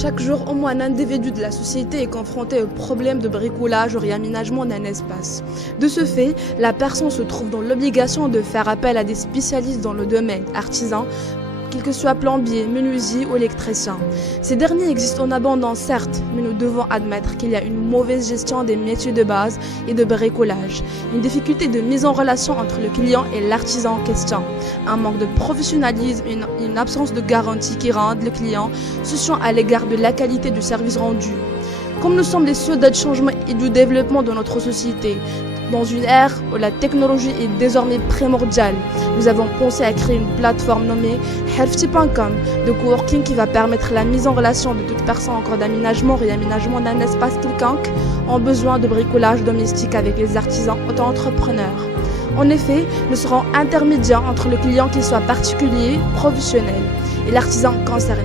Chaque jour, au moins un individu de la société est confronté au problème de bricolage ou réaménagement d'un espace. De ce fait, la personne se trouve dans l'obligation de faire appel à des spécialistes dans le domaine artisan, qu'ils que soient plombiers, menuisiers ou électriciens. Ces derniers existent en abondance, certes, mais nous devons admettre qu'il y a une mauvaise gestion des métiers de base et de bricolage, une difficulté de mise en relation entre le client et l'artisan en question, un manque de professionnalisme et une absence de garantie qui rendent le client souciant à l'égard de la qualité du service rendu. Comme nous sommes les soldats de changement et du développement de notre société, dans une ère où la technologie est désormais primordiale, nous avons pensé à créer une plateforme nommée Herfti.com de coworking qui va permettre la mise en relation de toute personne en cours d'aménagement, réaménagement d'un espace quelconque en besoin de bricolage domestique avec les artisans auto-entrepreneurs. En effet, nous serons intermédiaires entre le client, qu'il soit particulier, professionnel, et l'artisan concerné.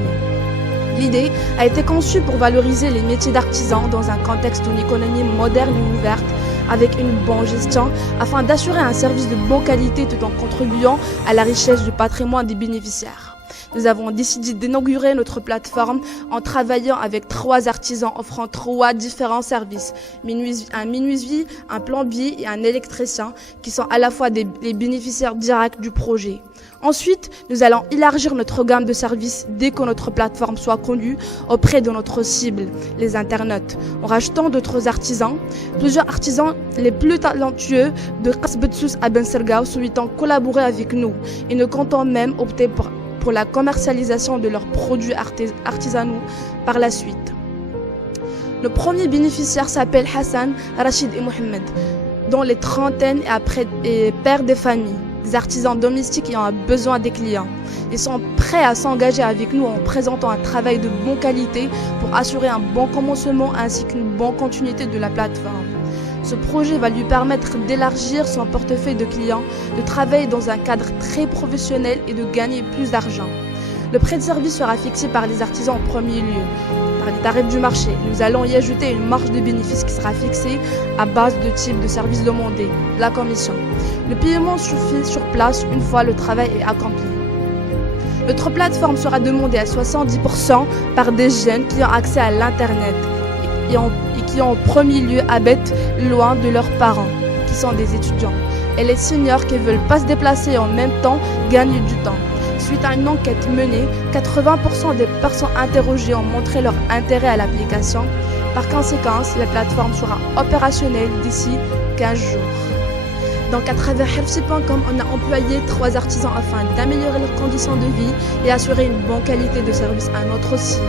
L'idée a été conçue pour valoriser les métiers d'artisan dans un contexte d'une économie moderne et ouverte, avec une bonne gestion, afin d'assurer un service de bonne qualité tout en contribuant à la richesse du patrimoine des bénéficiaires. Nous avons décidé d'inaugurer notre plateforme en travaillant avec 3 artisans offrant 3 différents services, un menuisier, un plombier et un électricien, qui sont à la fois les bénéficiaires directs du projet. Ensuite, nous allons élargir notre gamme de services dès que notre plateforme soit connue auprès de notre cible, les internautes, en rachetant d'autres artisans. Plusieurs artisans les plus talentueux de Kasbetsous à Ben Sergao souhaitant collaborer avec nous et ne comptant même opter pour la commercialisation de leurs produits artisanaux par la suite. Le premier bénéficiaire s'appelle Hassan, Rachid et Mohamed, dont les trentaines et père des familles. Des artisans domestiques qui ont besoin des clients. Ils sont prêts à s'engager avec nous en présentant un travail de bonne qualité pour assurer un bon commencement ainsi qu'une bonne continuité de la plateforme. Ce projet va lui permettre d'élargir son portefeuille de clients, de travailler dans un cadre très professionnel et de gagner plus d'argent. Le prix de service sera fixé par les artisans en premier lieu, par les tarifs du marché. Nous allons y ajouter une marge de bénéfice qui sera fixée à base de type de service demandé, la commission. Le paiement suffit sur place une fois le travail est accompli. Notre plateforme sera demandée à 70% par des jeunes qui ont accès à l'Internet et qui en premier lieu habitent loin de leurs parents, qui sont des étudiants, et les seniors qui ne veulent pas se déplacer et en même temps gagner du temps. Suite à une enquête menée, 80% des personnes interrogées ont montré leur intérêt à l'application. Par conséquent, la plateforme sera opérationnelle d'ici 15 jours. Donc à travers Herfti.com, on a employé 3 artisans afin d'améliorer leurs conditions de vie et assurer une bonne qualité de service à notre cible.